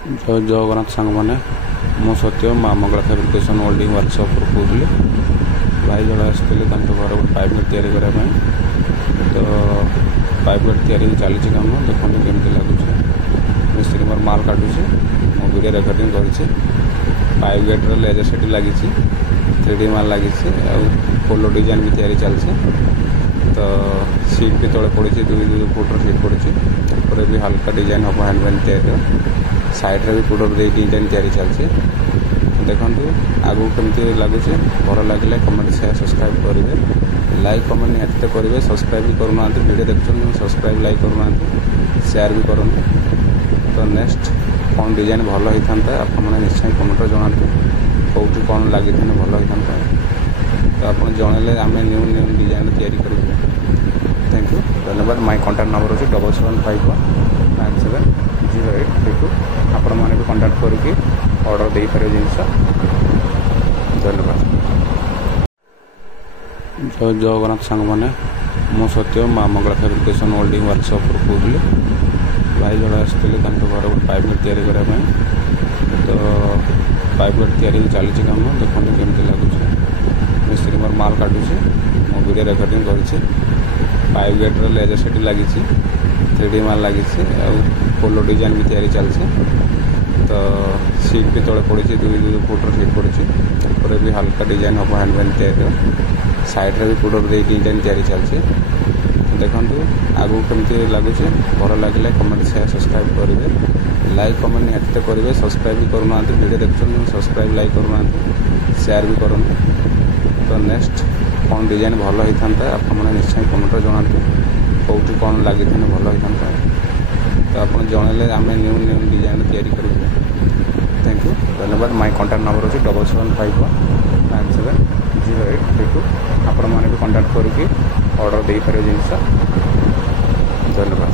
जय जगन्नाथ सांग मैंने मो सत्य माँ मंगला फैब्रिकेशन होल्डिंग वर्कशॉप कहूली भाई जड़े आसते घर गोटे पाइप गेट या तो पाइप गेट या चली कम देखते केमती लगुच मिस्त्री मोर माल काटुचे मो वीडियो रेकर्डिंग कर पाइप गेट्र लेजर सेट लगी 3D माल लगी पोलो डिजाइन भी तैयारी चलছে तो सीट भी तले पड़ी 2 फुट सीट पड़ी भी हल्का डिजाइन हम हैंडमेड तैयारी साइड्रे भी पुडर दे डिजाइन तैयारी चलছে देखो आगू केमती लगुच भल लगे कमेंट शेयर सब्सक्राइब करेंगे लाइक कमेंट निहत करेंगे सब्सक्राइब भी करूना वीडियो देखते सब्सक्राइब लाइक करूना शेयर भी करूँ तो नेक्स्ट कौन डिजाइन भल होता आपने निश्चय कमेंट जनातु कौटी कौन लगी भल होता तो आप जनइले आम न्यू न्यू डिजाइन तैयारी करूँ थैंक यू धन्यवाद माय कॉन्टैक्ट नंबर अच्छे 7751970832 आपण मैंने भी कॉन्टैक्ट करके ऑर्डर दे पारे जिनस धन्यवाद जय जगन्नाथ सांग मैंने मो सत्य माँ मंगला फैब्रिकेशन होल्डिंग वर्कशॉप कहूली भाई जड़े आसते घर गोटे पाइप गेट या तो पाइप गेट या चली कम देखते केमती लगुच मिस्त्री मोर माल काटुचे मो वीडियो रेकर्डिंग कर पाइप गेट्र लेजर सेट लगी 3D माल लगी पोलो डिजाइन भी तैयारी चलছে तो सीट भी तले पड़ी 2 फुट सीट पड़ी भी हल्का डिजाइन हम हैंडमेड तैयारी साइड्रे भी पुडर दे डिजाइन तैयारी चलছে देखो आगू केमती लगुच भल लगे कमेंट शेयर सब्सक्राइब करेंगे लाइक कमेंट निहत करेंगे सब्सक्राइब भी करूना वीडियो देखते सब्सक्राइब लाइक करूना शेयर भी करूँ तो नेक्स्ट कौन डिजाइन भल होता आपने निश्चय कमेंट जनातु कौटी कौन लगी भल होता तो आप जनइले आम न्यू न्यू डिजाइन तैयारी करूँ थैंक यू धन्यवाद माय कॉन्टैक्ट नंबर अच्छे 7751970832 आपण मैंने भी कॉन्टैक्ट करके ऑर्डर दे पारे जिनस धन्यवाद।